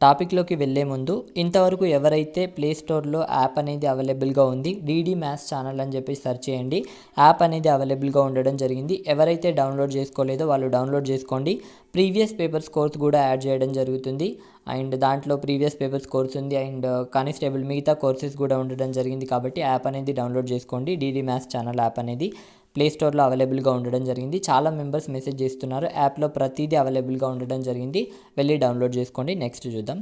టాపిక్లోకి వెళ్ళే ముందు ఇంతవరకు ఎవరైతే ప్లే స్టోర్లో యాప్ అనేది అవైలబుల్గా ఉంది డీడీ మ్యాథ్స్ ఛానల్ అని చెప్పి సెర్చ్ చేయండి. యాప్ అనేది అవైలబుల్గా ఉండడం జరిగింది. ఎవరైతే డౌన్లోడ్ చేసుకోలేదో వాళ్ళు డౌన్లోడ్ చేసుకోండి. ప్రీవియస్ పేపర్స్ కోర్స్ కూడా యాడ్ చేయడం జరుగుతుంది. అండ్ దాంట్లో ప్రీవియస్ పేపర్స్ కోర్స్ ఉంది అండ్ కానిస్టేబుల్ మిగతా కోర్సెస్ కూడా ఉండడం జరిగింది. కాబట్టి యాప్ అనేది డౌన్లోడ్ చేసుకోండి. డీడీ మ్యాథ్స్ ఛానల్ యాప్ అనేది ప్లే స్టోర్లో అవైలబుల్గా ఉండడం జరిగింది. చాలా మెంబర్స్ మెసేజ్ చేస్తున్నారు. యాప్లో ప్రతిదీ అవైలబుల్గా ఉండడం జరిగింది. వెళ్ళి డౌన్లోడ్ చేసుకోండి. నెక్స్ట్ చూద్దాం.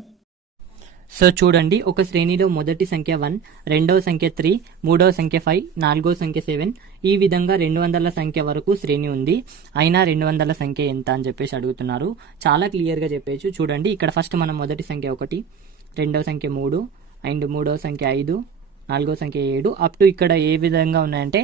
సో చూడండి, ఒక శ్రేణిలో మొదటి సంఖ్య 1, రెండవ సంఖ్య 3, మూడవ సంఖ్య 5, నాలుగవ సంఖ్య 7, ఈ విధంగా 200ల సంఖ్య వరకు శ్రేణి ఉంది. అయినా 200ల సంఖ్య ఎంత అని చెప్పేసి అడుగుతున్నారు. చాలా క్లియర్గా చెప్పేచ్చు. చూడండి, ఇక్కడ ఫస్ట్ మనం మొదటి సంఖ్య 1, రెండవ సంఖ్య 3 అండ్ మూడవ సంఖ్య 5, నాలుగవ సంఖ్య 7 అప్ టు ఇక్కడ ఏ విధంగా ఉన్నాయంటే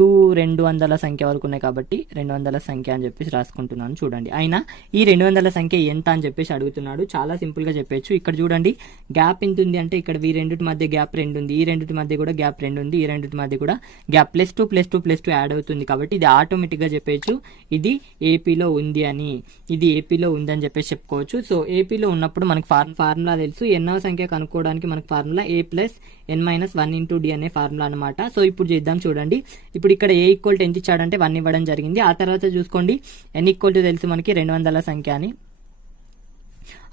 200ల సంఖ్య వరకు ఉన్నాయి. కాబట్టి 200ల సంఖ్య అని చెప్పేసి రాసుకుంటున్నాను. చూడండి, అయినా ఈ 200ల సంఖ్య ఎంత అని చెప్పేసి అడుగుతున్నాడు. చాలా సింపుల్గా చెప్పచ్చు. ఇక్కడ చూడండి, గ్యాప్ ఎంత ఉంది అంటే ఇక్కడ ఈ రెండింటి మధ్య గ్యాప్ 2 ఉంది, ఈ రెండింటి మధ్య కూడా గ్యాప్ 2 ఉంది, ఈ రెండింటి మధ్య కూడా గ్యాప్ +2 యాడ్ అవుతుంది. కాబట్టి ఇది ఆటోమేటిక్గా చెప్పచ్చు ఇది ఏపీలో ఉంది అని, ఇది ఏపీలో ఉంది అని చెప్పేసి చెప్పుకోవచ్చు. సో ఏపీలో ఉన్నప్పుడు మనకి ఫార్ములా తెలుసు. ఎన్నవ సంఖ్య కనుక్కోవడానికి మనకి ఫార్ములా a+n-1 × d అనే ఫార్ములా అనమాట. సో ఇప్పుడు చేద్దాం. చూడండి, ఇప్పుడు ఇక్కడ a = ఎంత ఇచ్చాడంటే 1 ఇవ్వడం జరిగింది. ఆ తర్వాత చూసుకోండి, n = తెలుసు మనకి 200ల సంఖ్య అని.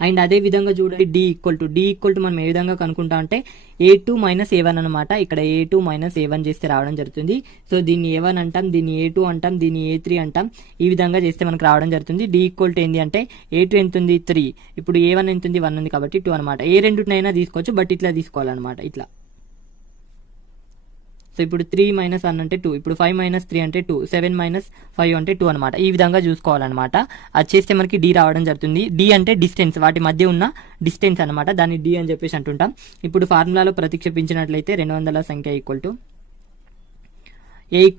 అండ్ అదే విధంగా చూడండి, d మనం ఏ విధంగా కనుక్కుంటా అంటే a2 - a1 అనమాట. ఇక్కడ a2 - a1 చేస్తే రావడం జరుగుతుంది. సో దీన్ని a1 అంటాం, దీన్ని a2 అంటాం, దీన్ని a3 అంటాం. ఈ విధంగా చేస్తే మనకు రావడం జరుగుతుంది. d = ఏంటి అంటే a2 ఎంత ఉంది 3, ఇప్పుడు a1 ఎంత ఉంది 1 ఉంది కాబట్టి 2 అనమాట. ఏ రెండునైనా తీసుకోవచ్చు, బట్ ఇట్లా తీసుకోవాలన్నమాట. ఇట్లా. సో ఇప్పుడు 3 - 1 అంటే 2, ఇప్పుడు 5 - 3 అంటే 2, 7 - 5 అంటే 2 అనమాట. ఈ విధంగా చూసుకోవాలన్నమాట. అది చేస్తే మనకి d రావడం జరుగుతుంది. d అంటే డిస్టెన్స్, వాటి మధ్య ఉన్న డిస్టెన్స్ అనమాట. దాన్ని d అని చెప్పేసి అంటుంటాం. ఇప్పుడు ఫార్ములాలో ప్రతిక్షేపించినట్లయితే 200ల సంఖ్య a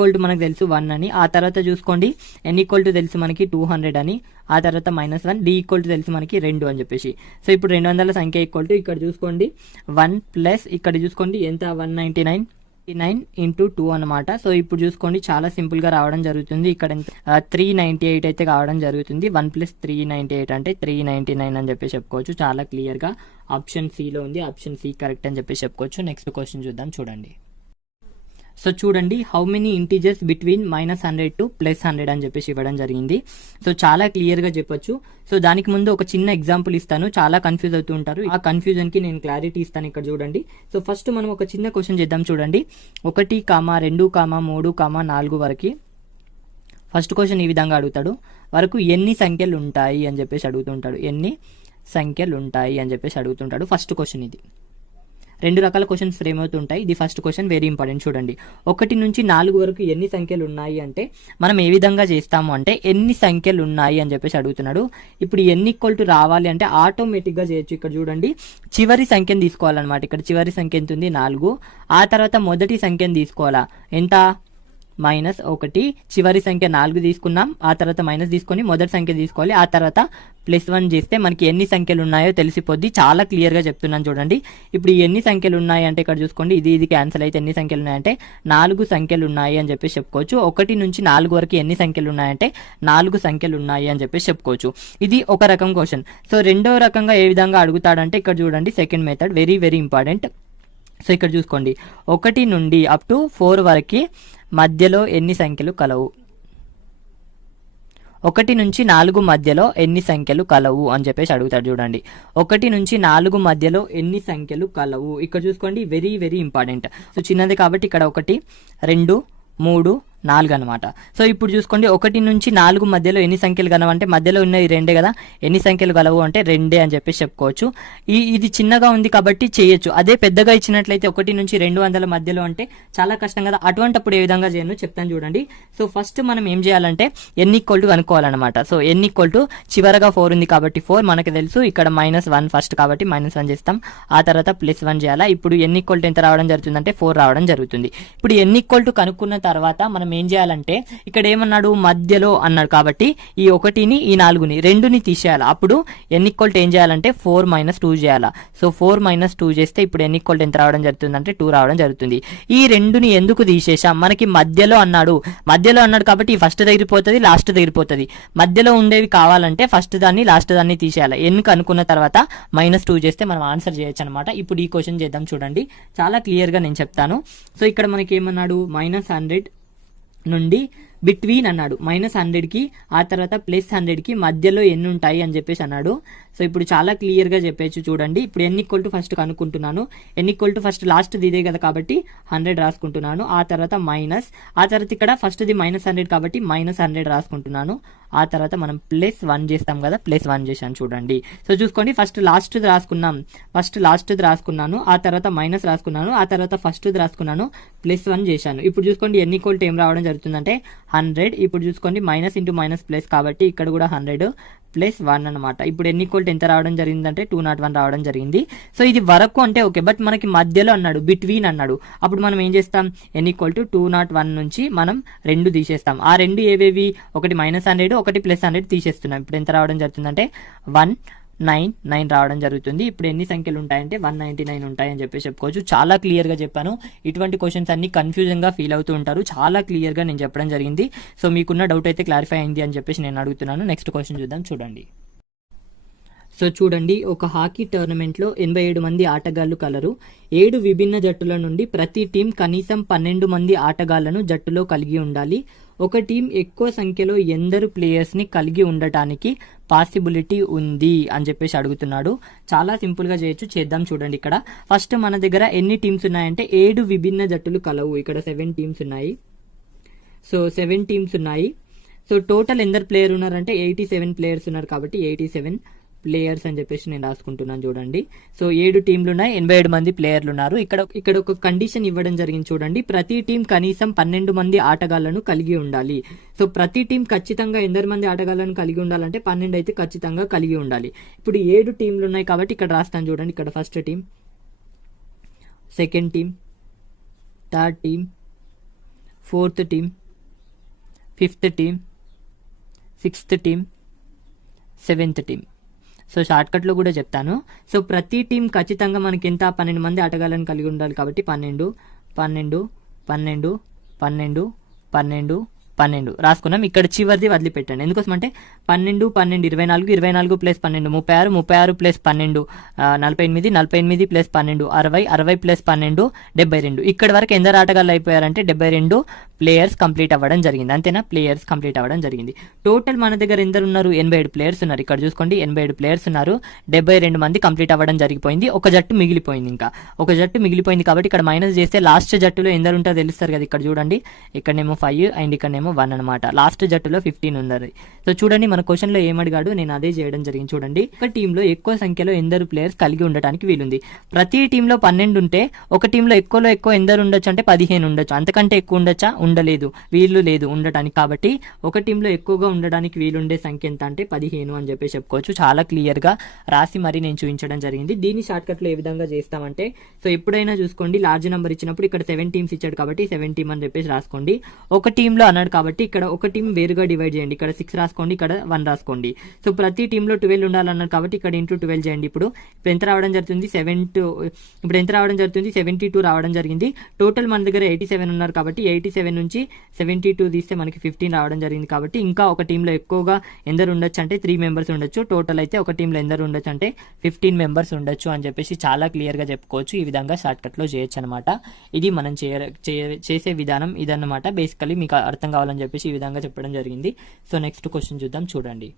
= మనకు తెలుసు 1 అని. ఆ తర్వాత చూసుకోండి, n = తెలుసు మనకి 200 అని. ఆ తర్వాత -1, d = తెలుసు మనకి 2 అని చెప్పేసి. సో ఇప్పుడు 200ల సంఖ్య ఇక్కడ చూసుకోండి 1 ప్లస్ ఇక్కడ చూసుకోండి ఎంత 199 × 2 అనమాట. సో ఇప్పుడు చూసుకోండి, చాలా సింపుల్ గా రావడం జరుగుతుంది. ఇక్కడ 398 అయితే కావడం జరుగుతుంది. 1 + 398 అంటే 399 అని చెప్పేసి చెప్పుకోవచ్చు. చాలా క్లియర్ గా ఆప్షన్ సి లో ఉంది. ఆప్షన్ సి కరెక్ట్ అని చెప్పేసి చెప్పుకోవచ్చు. నెక్స్ట్ క్వశ్చన్ చూద్దాం. చూడండి, సో చూడండి, how many integers between -100 to +100 అని చెప్పేసి ఇవ్వడం జరిగింది. సో చాలా క్లియర్ గా చెప్పొచ్చు. సో దానికి ముందు ఒక చిన్న ఎగ్జాంపుల్ ఇస్తాను. చాలా కన్ఫ్యూజ్ అవుతూ ఉంటారు. ఆ కన్ఫ్యూజన్ కి నేను క్లారిటీ ఇస్తాను. ఇక్కడ చూడండి, సో ఫస్ట్ మనం ఒక చిన్న క్వశ్చన్ చేద్దాం. చూడండి, 1, 2, 3, 4 వరకు ఫస్ట్ క్వశ్చన్ ఈ విధంగా అడుగుతాడు. వరకు ఎన్ని సంఖ్యలు ఉంటాయి అని చెప్పేసి అడుగుతుంటాడు. ఎన్ని సంఖ్యలు ఉంటాయి అని చెప్పేసి అడుగుతుంటాడు. ఫస్ట్ క్వశ్చన్ ఇది. 2 రకాల క్వశ్చన్స్ ఫ్రేమ్ అవుతుంటాయి. ఇది ఫస్ట్ క్వశ్చన్, వెరీ ఇంపార్టెంట్. చూడండి, 1 నుంచి 4 వరకు ఎన్ని సంఖ్యలు ఉన్నాయి అంటే మనం ఏ విధంగా చేస్తాము అంటే ఎన్ని సంఖ్యలు ఉన్నాయి అని చెప్పేసి అడుగుతున్నాడు. ఇప్పుడు n = రావాలి అంటే ఆటోమేటిక్ గా చేయొచ్చు. ఇక్కడ చూడండి, చివరి సంఖ్యను తీసుకోవాలన్నమాట. ఇక్కడ చివరి సంఖ్య ఎంత ఉంది 4. ఆ తర్వాత మొదటి సంఖ్యను తీసుకోవాలా, ఎంత -1. చివరి సంఖ్య 4 తీసుకున్నాం. ఆ తర్వాత మైనస్ తీసుకొని మొదటి సంఖ్య తీసుకోవాలి. ఆ తర్వాత +1 చేస్తే మనకి ఎన్ని సంఖ్యలు ఉన్నాయో తెలిసిపోద్ది. చాలా క్లియర్ గా చెప్తున్నాను. చూడండి, ఇప్పుడు ఎన్ని సంఖ్యలు ఉన్నాయి అంటే ఇక్కడ చూసుకోండి, ఇది క్యాన్సిల్ అయితే ఎన్ని సంఖ్యలు ఉన్నాయంటే 4 సంఖ్యలు ఉన్నాయి అని చెప్పేసి చెప్పుకోవచ్చు. 1 నుంచి 4 వరకు ఎన్ని సంఖ్యలు ఉన్నాయంటే 4 సంఖ్యలు ఉన్నాయి అని చెప్పేసి చెప్పుకోవచ్చు. ఇది ఒక రకం క్వశ్చన్. సో రెండో రకంగా ఏ విధంగా అడుగుతాడంటే ఇక్కడ చూడండి, second method, very very important. So ఇక్కడ చూసుకోండి, 1 నుండి అప్ టు 4 వరకు మధ్యలో ఎన్ని సంఖ్యలు కలవు, 1 నుంచి 4 మధ్యలో ఎన్ని సంఖ్యలు కలవు అని చెప్పేసి అడుగుతాడు. చూడండి, 1 నుంచి 4 మధ్యలో ఎన్ని సంఖ్యలు కలవు. ఇక్కడ చూసుకోండి, వెరీ వెరీ ఇంపార్టెంట్. సో చిన్నది కాబట్టి ఇక్కడ 1, 2, 3, 4 అనమాట. సో ఇప్పుడు చూసుకోండి, 1 నుంచి 4 మధ్యలో ఎన్ని సంఖ్యలు కలవంటే మధ్యలో ఉన్నది 2 కదా, ఎన్ని సంఖ్యలు కలవు అంటే 2 అని చెప్పేసి చెప్పుకోవచ్చు. ఇది చిన్నగా ఉంది కాబట్టి చేయొచ్చు. అదే పెద్దగా ఇచ్చినట్లయితే 1 నుంచి 200 మధ్యలో అంటే చాలా కష్టం కదా. అటువంటిప్పుడు ఏ విధంగా చేయను చెప్తాను. చూడండి, సో ఫస్ట్ మనం ఏం చేయాలంటే n = కనుక్కోవాలన్నమాట. సో n = చివరగా 4 ఉంది కాబట్టి 4 మనకు తెలుసు. ఇక్కడ -1 ఫస్ట్ కాబట్టి -1 చేస్తాం. ఆ తర్వాత +1 చేయాలా. ఇప్పుడు n = ఎంత రావడం జరుగుతుంది అంటే 4 రావడం జరుగుతుంది. ఇప్పుడు n = కనుక్కున్న తర్వాత మనం మనం ఏం చేయాలంటే ఇక్కడ ఏమన్నాడు మధ్యలో అన్నాడు కాబట్టి ఈ 1ని ఈ 4ని 2ని తీసేయాలి. అప్పుడు n ఈక్వల్ టు ఏం చేయాలంటే 4 - 2 చేయాలా. సో 4 - 2 చేస్తే ఇప్పుడు n ఈక్వల్ టు ఎంత రావడం జరుగుతుంది అంటే 2 రావడం జరుగుతుంది. ఈ 2ని ఎందుకు తీసేసాం, మనకి మధ్యలో అన్నాడు కాబట్టి ఫస్ట్ దగ్గరిపోతుంది లాస్ట్ దగ్గరిపోతుంది. మధ్యలో ఉండేవి కావాలంటే ఫస్ట్ దాన్ని లాస్ట్ దాన్ని తీసేయాలి. ఎన్కి అనుకున్న తర్వాత -2 చేస్తే మనం ఆన్సర్ చేయొచ్చు అనమాట. ఇప్పుడు ఈ క్వశ్చన్ చేద్దాం చూడండి, చాలా క్లియర్ గా నేను చెప్తాను. సో ఇక్కడ మనకి ఏమన్నాడు -100 నుండి బిట్వీన్ అన్నాడు, -100కి ఆ తర్వాత +100కి మధ్యలో ఎన్ని ఉంటాయి అని చెప్పేసి అన్నాడు. సో ఇప్పుడు చాలా క్లియర్ గా చెప్పేసి చూడండి. ఇప్పుడు n ఈక్వల్ టు ఫస్ట్ కనుక్కుంటున్నాను. n equal to first last ఇదే కదా కాబట్టి 100 రాసుకుంటున్నాను. ఆ తర్వాత ఆ తర్వాత ఇక్కడ ఫస్ట్ ది -100 కాబట్టి -100 రాసుకుంటున్నాను. ఆ తర్వాత మనం +1 చేస్తాం కదా, +1 చేశాను చూడండి. సో చూసుకోండి, ఫస్ట్ లాస్ట్ రాసుకున్నాను, ఆ తర్వాత మైనస్ రాసుకున్నాను, ఆ తర్వాత ఫస్ట్ రాసుకున్నాను, +1 చేశాను. ఇప్పుడు చూసుకోండి n ఈక్వల్ టు ఏం రావడం జరుగుతుందంటే 100. ఇప్పుడు చూసుకోండి మైనస్ ఇంటూ మైనస్ ప్లస్ కాబట్టి ఇక్కడ కూడా 100 +1 అనమాట. ఇప్పుడు n ఈక్వల్ టు ఎంత రావడం జరిగిందంటే 201 రావడం జరిగింది. సో ఇది వరకు అంటే ఓకే, బట్ మనకి మధ్యలో అన్నాడు, బిట్వీన్ అన్నాడు. అప్పుడు మనం ఏం చేస్తాం, n ఈక్వల్ టు 201 నుంచి మనం 2 తీసేస్తాం. ఆ 2 ఏవేవి, ఒకటి -100 ఒకటి +100 తీసేస్తున్నాం. ఇప్పుడు ఎంత రావడం జరుగుతుందంటే 199 రావడం జరుగుతుంది. ఇప్పుడు ఎన్ని సంఖ్యలు ఉంటాయంటే 199 ఉంటాయని చెప్పేసి చెప్పుకోవచ్చు. చాలా క్లియర్ గా చెప్పాను. ఇటువంటి క్వశ్చన్స్ అన్ని కన్ఫ్యూజన్ గా ఫీల్ అవుతూ ఉంటారు. చాలా క్లియర్ గా నేను చెప్పడం జరిగింది. సో మీకున్న డౌట్ అయితే క్లారిఫై అయింది అని చెప్పేసి నేను అడుగుతున్నాను. నెక్స్ట్ క్వశ్చన్ చూద్దాం చూడండి. సో చూడండి, ఒక హాకీ టోర్నమెంట్లో 87 మంది ఆటగాళ్లు కలరు. 7 విభిన్న జట్టుల నుండి ప్రతి టీం కనీసం 12 మంది ఆటగాళ్లను జట్టులో కలిగి ఉండాలి. ఒక టీం ఎక్కువ సంఖ్యలో ఎందరు ప్లేయర్స్ ని కలిగి ఉండటానికి పాసిబిలిటీ ఉంది అని చెప్పేసి అడుగుతున్నాడు. చాలా సింపుల్ గా చేయొచ్చు, చేద్దాం చూడండి. ఇక్కడ ఫస్ట్ మన దగ్గర ఎన్ని టీమ్స్ ఉన్నాయంటే 7 విభిన్న జట్టులు కలవు. ఇక్కడ 7 టీమ్స్ ఉన్నాయి. సో 7 టీమ్స్ ఉన్నాయి. సో టోటల్ ఎందరు ప్లేయర్ ఉన్నారంటే 87 ప్లేయర్స్ ఉన్నారు కాబట్టి 87 ప్లేయర్స్ అని చెప్పేసి నేను రాసుకుంటున్నాను చూడండి. సో 7 టీంలు ఉన్నాయి, 87 మంది ప్లేయర్లు ఉన్నారు. ఇక్కడ ఒక కండిషన్ ఇవ్వడం జరిగింది చూడండి, ప్రతి టీం కనీసం 12 మంది ఆటగాళ్లను కలిగి ఉండాలి. సో ప్రతి టీం ఖచ్చితంగా ఎందరు మంది ఆటగాళ్లను కలిగి ఉండాలంటే 12 అయితే ఖచ్చితంగా కలిగి ఉండాలి. ఇప్పుడు 7 టీంలు ఉన్నాయి కాబట్టి ఇక్కడ రాస్తాను చూడండి. ఇక్కడ first team, second team, third team, fourth team, fifth team, sixth team, seventh team. So short cut లో కూడా చెప్తాను. సో ప్రతి టీం ఖచ్చితంగా మనకి ఎంత 12 మంది ఆటగాళ్లను కలిగి ఉండాలి కాబట్టి 12 12 12 12 12 12 రాసుకున్నాం. ఇక్కడ చివరిది వదిలిపెట్టండి. ఎందుకోసం అంటే 12 12 24 24 ప్లస్ 12 36 36 ప్లస్ 12 48 48 ప్లస్ 12 60 60 ప్లస్ 12 72. ఇక్కడ వరకు ఎందరు ఆటగాళ్ళు అయిపోయారంటే 72 ప్లేయర్స్ కంప్లీట్ అవ్వడం జరిగింది. అంతేనా, ప్లేయర్స్ కంప్లీట్ అవ్వడం జరిగింది. టోటల్ మన దగ్గర ఎందరు ఉన్నారు, 87 ప్లేయర్స్ ఉన్నారు. ఇక్కడ చూసుకోండి 87 ప్లేయర్స్ ఉన్నారు. 72 మంది కంప్లీట్ అవ్వడం జరిగిపోయింది. ఒక జట్టు మిగిలిపోయింది. ఇంకా ఒక జట్టు మిగిలిపోయింది కాబట్టి ఇక్కడ మైనస్ చేస్తే లాస్ట్ జట్టులో ఎందరు ఉంటారో తెలుస్తారు కదా. ఇక్కడ చూడండి, ఇక్కడనేమో 5 అండ్ ఇక్కడనేమో 1 అనమాట. లాస్ట్ జట్టులో 15 ఉంది. సో చూడండి మన క్వశ్చన్ లో ఏమడిగాడు, నేను అదే చేయడం జరిగింది చూడండి. ఒక టీంలో ఎక్కువ సంఖ్యలో ఎందరు ప్లేయర్స్ కలిగి ఉండటానికి వీలుంది. ప్రతి టీంలో 12 ఉంటే ఒక టీంలో ఎక్కువ ఎందరు ఉండొచ్చు అంటే 15 ఉండొచ్చు. అంతకంటే ఎక్కువ ఉండొచ్చా, ఉండలేదు, వీలు లేదు ఉండటానికి. కాబట్టి ఒక టీంలో ఎక్కువగా ఉండడానికి వీలుండే సంఖ్య ఎంత అంటే 15 అని చెప్పేసి చెప్పుకోవచ్చు. చాలా క్లియర్ గా రాసి మరి నేను చూపించడం జరిగింది. దీన్ని షార్ట్ కట్ లో ఏ విధంగా చేస్తామంటే, సో ఎప్పుడైనా చూసుకోండి లార్జ్ నెంబర్ ఇచ్చినప్పుడు ఇక్కడ 7 టీమ్స్ ఇచ్చాడు కాబట్టి 7 టీమ్ అని చెప్పేసి రాసుకోండి. ఒక టీంలో అన్నాడు కాబట్టి ఇక్కడ ఒక టీం వేరుగా డివైడ్ చేయండి. ఇక్కడ 6 రాసుకోండి, ఇక్కడ 1 రాసుకోండి. సో ప్రతి టీంలో 12 ఉండాలన్నారు కాబట్టి ఇక్కడ ఇంటూ 12 చేయండి. ఇప్పుడు ఎంత రావడం జరుగుతుంది, 72 రావడం జరిగింది. టోటల్ మన దగ్గర 87 ఉన్నారు కాబట్టి 87 నుంచి 72 తీస్తే మనకి 15 రావడం జరిగింది. కాబట్టి ఇంకా ఒక టీంలో ఎక్కువగా ఎందరు ఉండొచ్చు అంటే 3 మెంబర్స్ ఉండొచ్చు. టోటల్ అయితే ఒక టీంలో ఎందరు ఉండొచ్చు అంటే 15 మెంబర్స్ ఉండొచ్చు అని చెప్పేసి చాలా క్లియర్ గా చెప్పుకోవచ్చు. ఈ విధంగా షార్ట్ కట్ లో చేయొచ్చు అనమాట. ఇది మనం చేసే విధానం ఇదన్నమాట. బేసికలీ మీకు అర్థం కావాలని చెప్పేసి ఈ విధంగా చెప్పడం జరిగింది. సో నెక్స్ట్ క్వశ్చన్ చూద్దాం చూడండి.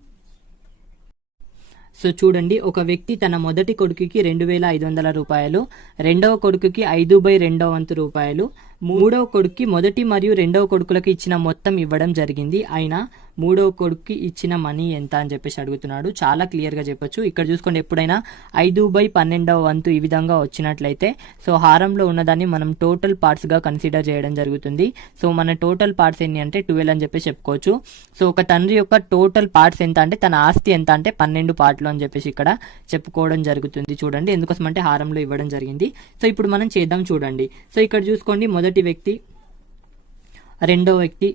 సో చూడండి, ఒక వ్యక్తి తన మొదటి కొడుకుకి 2500 రూపాయలు, రెండవ కొడుకుకి 5/2 వంతు రూపాయలు, మూడవ కొడుకుకి మొదటి మరియు రెండవ కొడుకులకు ఇచ్చిన మొత్తం ఇవ్వడం జరిగింది. అయినా మూడవ కొడుకుకి ఇచ్చిన మనీ ఎంత అని చెప్పేసి అడుగుతున్నాడు. చాలా క్లియర్ గా చెప్పొచ్చు. ఇక్కడ చూసుకోండి, ఎప్పుడైనా 5/12 వంతు ఈ విధంగా వచ్చినట్లయితే సో హారంలో ఉన్నదాన్ని మనం టోటల్ పార్ట్స్ గా కన్సిడర్ చేయడం జరుగుతుంది. సో మన టోటల్ పార్ట్స్ ఎన్ని అంటే 12 అని చెప్పేసి చెప్పుకోవచ్చు. సో ఒక తండ్రి యొక్క టోటల్ పార్ట్స్ ఎంత అంటే తన ఆస్తి ఎంత అంటే 12 పార్ట్లు అని చెప్పేసి ఇక్కడ చెప్పుకోవడం జరుగుతుంది. చూడండి, ఎందుకోసం అంటే హారంలో ఇవ్వడం జరిగింది. సో ఇప్పుడు మనం చేద్దాం చూడండి. సో ఇక్కడ చూసుకోండి, మొదటి వ్యక్తి రెండో వ్యక్తి,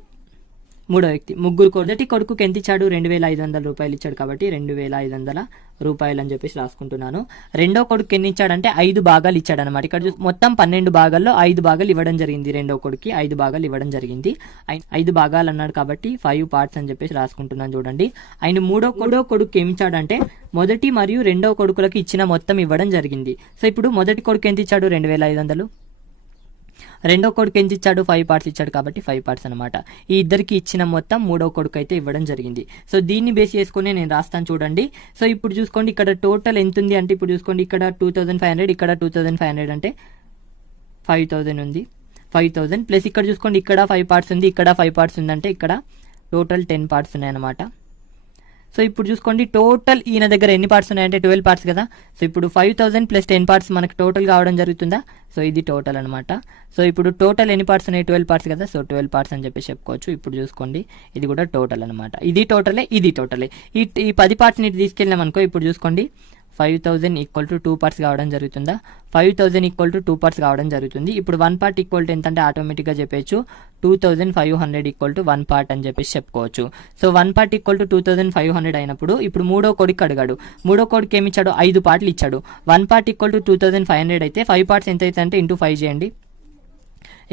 మూడో వ్యక్తి, ముగ్గురు. మొదటి కొడుకుకి ఎంత ఇచ్చాడు? 2,500 రూపాయలు ఇచ్చాడు కాబట్టి 2,500 రూపాయలు అని చెప్పేసి రాసుకుంటున్నాను. రెండో కొడుకు ఎన్ని ఇచ్చాడంటే 5 భాగాలు ఇచ్చాడు అనమాట. ఇక్కడ మొత్తం 12 భాగాల్లో 5 భాగాలు ఇవ్వడం జరిగింది. రెండో కొడుకు 5 భాగాలు ఇవ్వడం జరిగింది. 5 భాగాలు అన్నాడు కాబట్టి 5 పార్ట్స్ అని చెప్పేసి రాసుకుంటున్నాను చూడండి. ఆయన మూడో కొడుకు ఏమి ఇచ్చాడంటే మొదటి మరియు రెండో కొడుకులకు ఇచ్చిన మొత్తం ఇవ్వడం జరిగింది. సో ఇప్పుడు మొదటి కొడుకు ఎంత ఇచ్చాడు? 2,500. రెండో కొడుకు ఎంత ఇచ్చాడు? 5 పార్ట్స్ ఇచ్చాడు కాబట్టి 5 పార్ట్స్ అనమాట. ఈ ఇద్దరికి ఇచ్చిన మొత్తం మూడో కొడుకు అయితే ఇవ్వడం జరిగింది. సో దీన్ని బేస్ చేసుకుని నేను రాస్తాను చూడండి. సో ఇప్పుడు చూసుకోండి ఇక్కడ టోటల్ ఎంత ఉంది అంటే ఇప్పుడు చూసుకోండి ఇక్కడ 2,500, ఇక్కడ 2,500 అంటే 5,000 ఉంది. 5,000 ప్లస్ ఇక్కడ చూసుకోండి ఇక్కడ 5 పార్ట్స్ ఉంది, ఇక్కడ 5 పార్ట్స్ ఉందంటే ఇక్కడ టోటల్ 10 పార్ట్స్ ఉన్నాయన్నమాట. సో ఇప్పుడు చూసుకోండి టోటల్ ఈయన దగ్గర ఎన్ని పార్ట్స్ ఉన్నాయంటే 12 పార్ట్స్ కదా. సో ఇప్పుడు 5,000 ప్లస్ 10 పార్ట్స్ మనకు టోటల్ కావడం జరుగుతుందా? సో ఇది టోటల్ అనమాట. సో ఇప్పుడు టోటల్ ఎన్ని పార్ట్స్ ఉన్నాయి? 12 పార్ట్స్ కదా. సో 12 పార్ట్స్ అని చెప్పి చెప్పుకోవచ్చు. ఇప్పుడు చూసుకోండి ఇది కూడా టోటల్ అనమాట. ఇది టోటలే, ఇది టోటలే. ఈ 10 పార్ట్స్ని తీసుకెళ్ళాం అనుకో. ఇప్పుడు చూసుకోండి 5,000 ఈక్వల్ టు 2 పార్ట్స్ కావడం జరుగుతుందా? 5,000 ఈక్వల్ టు 2 పార్ట్స్ కావడం జరుగుతుంది. ఇప్పుడు 1 పార్ట్ ఈక్వల్ టు ఎంత అంటే ఆటోమేటిక్గా చెప్పచ్చు 2,500 ఈక్వల్ టు 1 పార్ట్ అని చెప్పేసి చెప్పుకోవచ్చు. సో 1 పార్ట్ ఈక్వల్ టు 2,500 అయినప్పుడు ఇప్పుడు మూడో కొడుకు అడిగాడు. మూడో కొడుకు ఏమి ఇచ్చాడు? 5 పార్ట్లు ఇచ్చాడు. 1 పార్ట్ ఈక్వల్ టు 2,500 అయితే 5 పార్ట్స్ ఎంత అయితే అంటే ఇంటూ 5 చేయండి.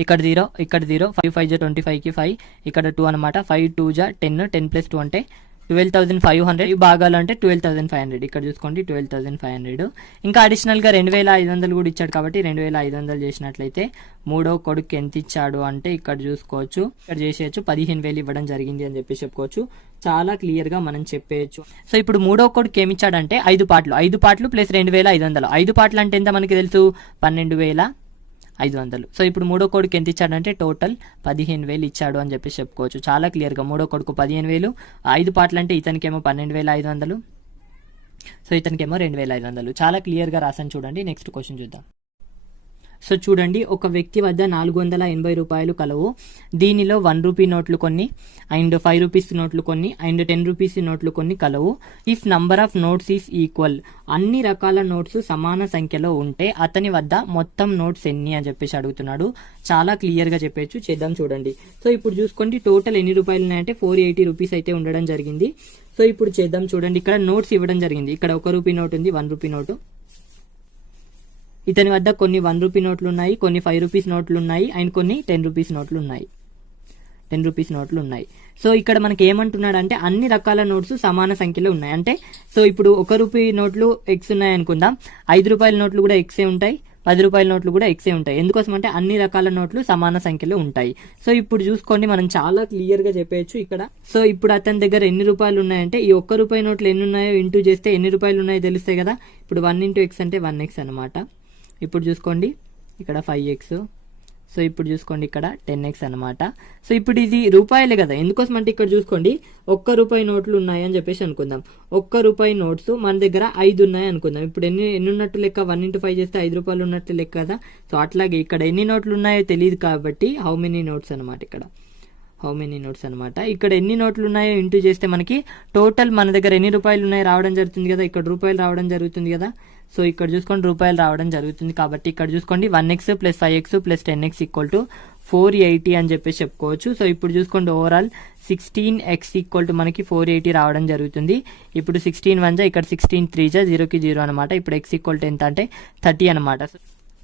ఇక్కడ 0, ఇక్కడ 0, 5 5 జా 25కి 5, ఇక్కడ 2 అనమాట. 5 2 జా 10, 10 ప్లస్ 2 అంటే 12,500. ఈ భాగాలు అంటే 12,500. ఇక్కడ చూసుకోండి 12,500. ఇంకా అడిషనల్గా 2,500 కూడా ఇచ్చాడు కాబట్టి 2,500 చేసినట్లయితే మూడో కొడుకు ఎంత ఇచ్చాడు అంటే ఇక్కడ చూసుకోవచ్చు. ఇక్కడ చేసేయచ్చు 15,000 ఇవ్వడం జరిగింది అని చెప్పి చెప్పుకోవచ్చు. చాలా క్లియర్గా మనం చెప్పేయచ్చు. సో ఇప్పుడు మూడో కొడుకు ఏమి ఇచ్చాడంటే 5 పార్ట్లు ప్లస్ 2,500. 5 పార్ట్లు అంటే ఎంత మనకి తెలుసు? 12,500. సో ఇప్పుడు మూడో కొడుకు ఎంత ఇచ్చాడంటే టోటల్ 15,000 ఇచ్చాడు అని చెప్పి చెప్పుకోవచ్చు. చాలా క్లియర్గా మూడో కొడుకు 15,000, 5 పార్ట్లు అంటే ఇతనికేమో 12,500, సో ఇతనికేమో 2,500. చాలా క్లియర్గా రాసాను చూడండి. నెక్స్ట్ క్వశ్చన్ చూద్దాం. సో చూడండి ఒక వ్యక్తి వద్ద 480 రూపాయలు కలవు. దీనిలో 1 రూపీ నోట్లు కొన్ని అండ్ 5 రూపీస్ నోట్లు కొన్ని అండ్ 10 రూపీస్ నోట్లు కొన్ని కలవు. If number of notes is equal, అన్ని రకాల నోట్స్ సమాన సంఖ్యలో ఉంటే అతని వద్ద మొత్తం నోట్స్ ఎన్ని అని చెప్పేసి అడుగుతున్నాడు. చాలా క్లియర్గా చెప్పచ్చు. చేద్దాం చూడండి. సో ఇప్పుడు చూసుకోండి టోటల్ ఎన్ని రూపాయలు ఉన్నాయంటే 480 రూపీస్ అయితే ఉండడం జరిగింది. సో ఇప్పుడు చేద్దాం చూడండి. ఇక్కడ నోట్స్ ఇవ్వడం జరిగింది. ఇక్కడ 1 రూపీ నోట్ ఉంది, 1 రూపీ నోటు. ఇతని వద్ద కొన్ని 1 రూపీ నోట్లు ఉన్నాయి, కొన్ని 5 రూపీస్ నోట్లు ఉన్నాయి అండ్ కొన్ని 10 రూపీస్ నోట్లు ఉన్నాయి. 10 రూపీస్ నోట్లు ఉన్నాయి. సో ఇక్కడ మనకి ఏమంటున్నాడు అంటే అన్ని రకాల నోట్స్ సమాన సంఖ్యలో ఉన్నాయి. అంటే సో ఇప్పుడు 1 రూపీ నోట్లు ఎక్స్ ఉన్నాయి అనుకుందాం, 5 రూపాయల నోట్లు కూడా ఎక్సే ఉంటాయి, 10 రూపాయల నోట్లు కూడా ఎక్సే ఉంటాయి. ఎందుకోసం అంటే అన్ని రకాల నోట్లు సమాన సంఖ్యలో ఉంటాయి. సో ఇప్పుడు చూసుకోండి మనం చాలా క్లియర్గా చెప్పేయచ్చు ఇక్కడ. సో ఇప్పుడు అతని దగ్గర ఎన్ని రూపాయలు ఉన్నాయంటే ఈ 1 రూపాయి నోట్లు ఎన్ని ఉన్నాయో ఇంటూ చేస్తే ఎన్ని రూపాయలు ఉన్నాయో తెలుస్తాయి కదా. ఇప్పుడు 1 ఇంటూ ఎక్స్ అంటే 1x అనమాట. ఇప్పుడు చూసుకోండి ఇక్కడ 5x. సో ఇప్పుడు చూసుకోండి ఇక్కడ 10x అనమాట. సో ఇప్పుడు ఇది రూపాయలే కదా. ఎందుకోసం అంటే ఇక్కడ చూసుకోండి 1 రూపాయి నోట్లు ఉన్నాయి అని చెప్పేసి అనుకుందాం. 1 రూపాయి నోట్స్ మన దగ్గర 5 ఉన్నాయి అనుకుందాం. ఇప్పుడు ఎన్ని ఉన్నట్టు లెక్క? 1 ఇంటూ 5 చేస్తే 5 రూపాయలు ఉన్నట్టు లెక్క కదా. సో అట్లాగే ఇక్కడ ఎన్ని నోట్లు ఉన్నాయో తెలియదు కాబట్టి హౌ మెనీ నోట్స్ అనమాట. ఇక్కడ హౌ మెనీ నోట్స్ అనమాట. ఇక్కడ ఎన్ని నోట్లు ఉన్నాయో ఇంటూ చేస్తే మనకి టోటల్ మన దగ్గర ఎన్ని రూపాయలు ఉన్నాయో రావడం జరుగుతుంది కదా. ఇక్కడ రూపాయలు రావడం జరుగుతుంది కదా. సో ఇక్కడ చూసుకోండి రూపాయలు రావడం జరుగుతుంది కాబట్టి ఇక్కడ చూసుకోండి 1x plus 5x plus 10x equal to 480 అని చెప్పేసి చెప్పుకోవచ్చు. సో ఇప్పుడు చూసుకోండి ఓవరాల్ 16x ఈక్వల్ టు మనకి 480 రావడం జరుగుతుంది. ఇప్పుడు 16 1 జా ఇక్కడ 16 3 జా 0కి 0 అనమాట. ఇప్పుడు x ఈక్వల్ టు ఎంత అంటే 30 అనమాట.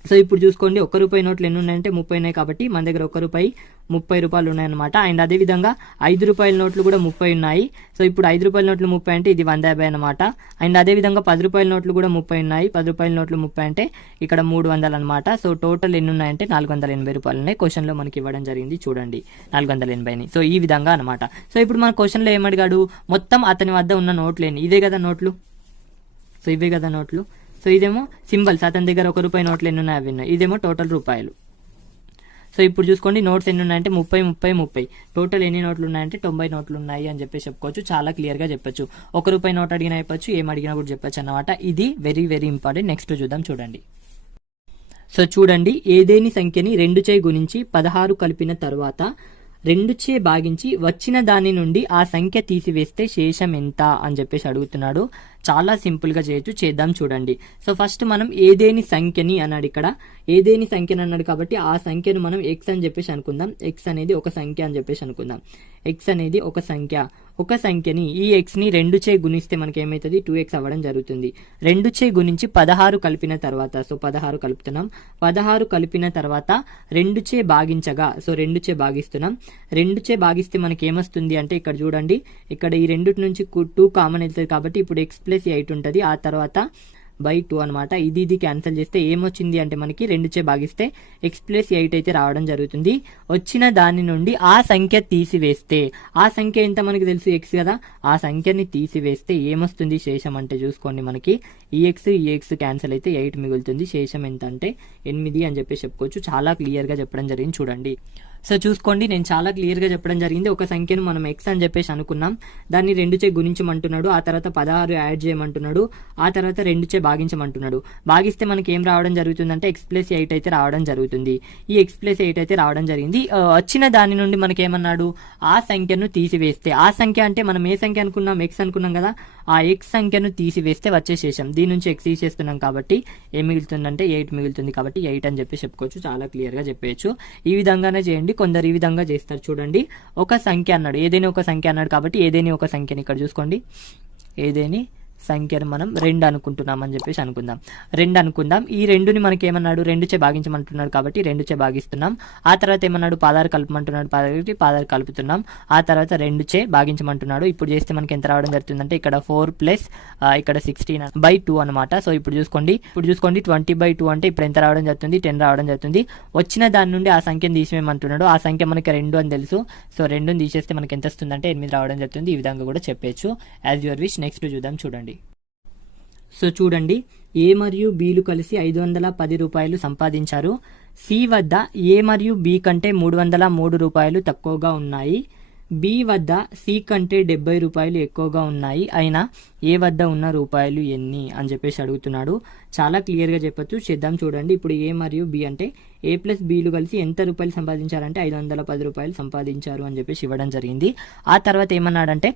సో ఇప్పుడు చూసుకోండి 1 రూపాయి నోట్లు ఎన్ని ఉన్నాయంటే 30 ఉన్నాయి కాబట్టి మన దగ్గర 1 రూపాయి 30 రూపాయలు ఉన్నాయన్నమాట. అండ్ అదేవిధంగా 5 రూపాయల నోట్లు కూడా 30 ఉన్నాయి. సో ఇప్పుడు 5 రూపాయల నోట్లు 30 అంటే ఇది 150 అనమాట. అండ్ అదేవిధంగా 10 రూపాయల నోట్లు కూడా 30 ఉన్నాయి. 10 రూపాయల నోట్లు 30 అంటే ఇక్కడ 300 అనమాట. సో టోటల్ ఎన్ని ఉన్నాయంటే 480 రూపాయలు ఉన్నాయి. క్వశ్చన్లో మనకి ఇవ్వడం జరిగింది చూడండి 480ని. సో ఈ విధంగా అనమాట. సో ఇప్పుడు మన క్వశ్చన్లో ఏమడిగాడు? మొత్తం అతని వద్ద ఉన్న నోట్లు ఎన్ని? ఇదే కదా నోట్లు. సో ఇవే కదా నోట్లు. సో ఇదేమో సింబల్స్, అతని దగ్గర 1 రూపాయి నోట్లు ఎన్ని ఉన్నాయి అవి ఉన్నాయి. ఇదేమో టోటల్ రూపాయలు. సో ఇప్పుడు చూసుకోండి నోట్స్ ఎన్ని ఉన్నాయంటే 30 30 30. టోటల్ ఎన్ని నోట్లు ఉన్నాయంటే 90 నోట్లు ఉన్నాయి అని చెప్పి చెప్పుకోవచ్చు. చాలా క్లియర్గా చెప్పొచ్చు. 1 రూపాయి నోట్ అడిగినా చెప్పచ్చు, ఏం అడిగినా కూడా చెప్పచ్చు అన్నమాట. ఇది వెరీ వెరీ ఇంపార్టెంట్. నెక్స్ట్ చూద్దాం చూడండి. సో చూడండి ఏదేని సంఖ్యని 2 చే గుణించి 16 కలిపిన తర్వాత 2 చే భాగించి వచ్చిన దాని నుండి ఆ సంఖ్య తీసివేస్తే శేషం ఎంత అని చెప్పేసి అడుగుతున్నాడు. చాలా సింపుల్గా చేయొచ్చు. చేద్దాం చూడండి. సో ఫస్ట్ మనం ఏదేని సంఖ్యని అన్నాడు, ఇక్కడ ఏదేని సంఖ్యని అన్నాడు కాబట్టి ఆ సంఖ్యను మనం ఎక్స్ అని చెప్పేసి అనుకుందాం. ఎక్స్ అనేది ఒక సంఖ్య అని చెప్పేసి అనుకుందాం. ఎక్స్ అనేది ఒక సంఖ్య. ఒక సంఖ్యని ఈ ఎక్స్ని 2చే గుణిస్తే మనకి ఏమవుతుంది, 2x అవ్వడం జరుగుతుంది. 2చే గుణించి 16 కలిపిన తర్వాత, సో 16 కలుపుతున్నాం. 16 కలిపిన తర్వాత 2చే భాగించగా, సో 2చే భాగిస్తున్నాం. 2చే భాగిస్తే మనకి ఏమొస్తుంది అంటే ఇక్కడ చూడండి, ఇక్కడ ఈ రెండిటి నుంచి 2 కామన్ వెళ్తుంది కాబట్టి ఇప్పుడు x + 8 ఉంటుంది. ఆ తర్వాత బై 2 అనమాట. ఇది క్యాన్సిల్ చేస్తే ఏమొచ్చింది అంటే మనకి 2చే భాగిస్తే x + 8 అయితే రావడం జరుగుతుంది. వచ్చిన దాని నుండి ఆ సంఖ్య తీసివేస్తే, ఆ సంఖ్య ఎంత మనకి తెలుసు, x కదా, ఆ సంఖ్యని తీసివేస్తే ఏమొస్తుంది శేషం అంటే చూసుకోండి, మనకి ఈ x క్యాన్సిల్ అయితే 8 మిగులుతుంది. శేషం ఎంత అంటే 8 అని చెప్పేసి చెప్పుకోవచ్చు. చాలా క్లియర్గా చెప్పడం జరిగింది చూడండి. సో చూసుకోండి, నేను చాలా క్లియర్గా చెప్పడం జరిగింది. ఒక సంఖ్యను మనం ఎక్స్ అని చెప్పేసి అనుకున్నాం, దాన్ని 2చే గుణించమంటున్నాడు, ఆ తర్వాత 16 యాడ్ చేయమంటున్నాడు, ఆ తర్వాత 2చే భాగించమంటున్నాడు. భాగిస్తే మనకి ఏం రావడం జరుగుతుందంటే x + 8 అయితే రావడం జరుగుతుంది. ఈ x + 8 అయితే రావడం జరిగింది. వచ్చిన దాని నుండి మనకి ఏమన్నాడు, ఆ సంఖ్యను తీసివేస్తే, ఆ సంఖ్య అంటే మనం ఏ సంఖ్య అనుకున్నాం, x అనుకున్నాం కదా, ఆ x సంఖ్యను తీసివేస్తే వచ్చే శేషం. దీని నుంచి x తీసేస్తున్నాం కాబట్టి ఏం మిగులుతుందంటే 8 మిగులుతుంది. కాబట్టి 8 అని చెప్పి చెప్పుకోవచ్చు. చాలా క్లియర్గా చెప్పేయచ్చు. ఈ విధంగానే చేయండి. కొందరు ఈ విధంగా చేస్తారు చూడండి. ఒక సంఖ్య అన్నాడు, ఏదైనా ఒక సంఖ్య అన్నాడు కాబట్టి ఏదైనా ఒక సంఖ్యని ఇక్కడ చూసుకోండి, ఏదైనా సంఖ్యను మనం 2 అనుకుంటున్నాం అని చెప్పేసి అనుకుందాం. 2 అనుకుందాం. ఈ 2ని మనకి ఏమన్నాడు, 2చే భాగించమంటున్నాడు కాబట్టి 2చే భాగిస్తున్నాం. ఆ తర్వాత ఏమన్నాడు, 16 కలపమంటున్నాడు, 16 కలుపుతున్నాం. ఆ తర్వాత 2చే భాగించమంటున్నాడు. ఇప్పుడు చేస్తే మనకి ఎంత రావడం జరుగుతుందంటే ఇక్కడ 4 ప్లస్ ఇక్కడ 16/2 అనమాట. సో ఇప్పుడు చూసుకోండి 20/2 అంటే ఇప్పుడు ఎంత రావడం జరుగుతుంది, 10 రావడం జరుగుతుంది. వచ్చిన దాని నుండి ఆ సంఖ్యను తీసివేయమంటున్నాడు. ఆ సంఖ్య మనకి 2 అని తెలుసు. సో 2ని తీసేస్తే మనకి ఎంత వస్తుందంటే 8 రావడం జరుగుతుంది. ఈ విధంగా కూడా చెప్పేచ్చు. As your wish. నెక్స్ట్ చూద్దాం చూడండి. సో చూడండి, ఏ మరియు బీలు కలిసి 510 రూపాయలు సంపాదించారు. సి వద్ద ఏ మరియు బి కంటే 303 రూపాయలు తక్కువగా ఉన్నాయి. బి వద్ద సి కంటే 70 రూపాయలు ఎక్కువగా ఉన్నాయి. అయినా ఏ వద్ద ఉన్న రూపాయలు ఎన్ని అని చెప్పేసి అడుగుతున్నాడు. చాలా క్లియర్గా చెప్పొచ్చు. చేద్దాం చూడండి. ఇప్పుడు ఏ మరియు బి అంటే ఏ ప్లస్ బీలు కలిసి ఎంత రూపాయలు సంపాదించారంటే 510 రూపాయలు సంపాదించారు అని చెప్పేసి ఇవ్వడం జరిగింది. ఆ తర్వాత ఏమన్నాడంటే,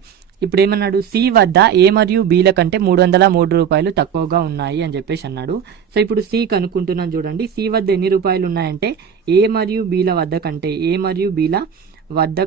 ఇప్పుడు ఏమన్నాడు, సి వద్ద ఏ మరియు బీల కంటే 303 రూపాయలు తక్కువగా ఉన్నాయి అని చెప్పేసి అన్నాడు. సో ఇప్పుడు సి కనుక్కుంటున్నాం చూడండి. సి వద్ద ఎన్ని రూపాయలు ఉన్నాయంటే ఏ మరియు బీల వద్ద కంటే, ఏ మరియు బీల వద్ద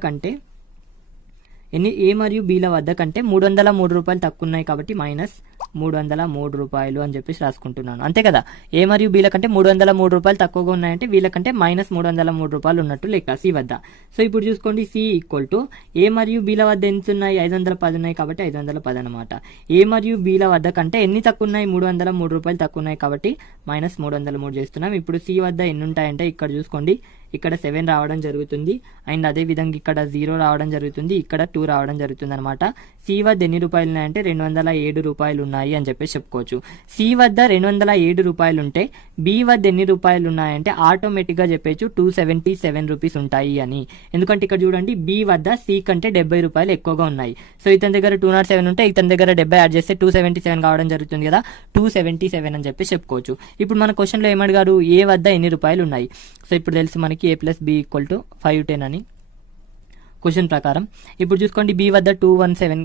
కంటే 303 రూపాయలు తక్కువ ఉన్నాయి కాబట్టి -303 రూపాయలు అని చెప్పేసి రాసుకుంటున్నాను. అంతే కదా, ఏ మరియు బీల కంటే 303 రూపాయలు తక్కువగా ఉన్నాయంటే వీళ్ళకంటే -303 రూపాయలు ఉన్నట్టు లెక్క సి వద్ద. సో ఇప్పుడు చూసుకోండి, సి ఈక్వల్ టు ఏ మరియు బీల వద్ద ఎంత ఉన్నాయి, 510 ఉన్నాయి కాబట్టి 510 అనమాట. ఏ మరియు బీల వద్ద కంటే ఎన్ని తక్కువ ఉన్నాయి, 303 రూపాయలు తక్కువ ఉన్నాయి కాబట్టి -303 చేస్తున్నాం. ఇప్పుడు సి వద్ద ఎన్ని ఉంటాయంటే ఇక్కడ చూసుకోండి, ఇక్కడ 7 రావడం జరుగుతుంది. అండ్ అదే విధంగా ఇక్కడ 0 రావడం జరుగుతుంది, ఇక్కడ 2 రావడం జరుగుతుంది అనమాట. సి వద్ద ఎన్ని రూపాయలు ఉన్నాయంటే 207 రూపాయలు ఉన్నాయి అని చెప్పేసి చెప్పుకోవచ్చు. సి వద్ద 207 రూపాయలు ఉంటే బి వద్ద ఎన్ని రూపాయలు ఉన్నాయంటే ఆటోమేటిక్గా చెప్పేచ్చు 277 రూపీస్ ఉంటాయి అని. ఎందుకంటే ఇక్కడ చూడండి, బి వద్ద సి కంటే 70 రూపాయలు ఎక్కువగా ఉన్నాయి. సో ఇతని దగ్గర 207 ఉంటే ఇతని దగ్గర 70 యాడ్ చేస్తే 277 కావడం జరుగుతుంది కదా, 277 అని చెప్పేసి చెప్పుకోవచ్చు. ఇప్పుడు మన క్వశ్చన్లో ఏమడిగారు, ఏ వద్ద ఎన్ని రూపాయలు ఉన్నాయి. సో ఇప్పుడు తెలుసు మనకి a + b = 510 అని క్వశ్చన్ ప్రకారం. ఇప్పుడు చూసుకోండి, బి వద్ద 217,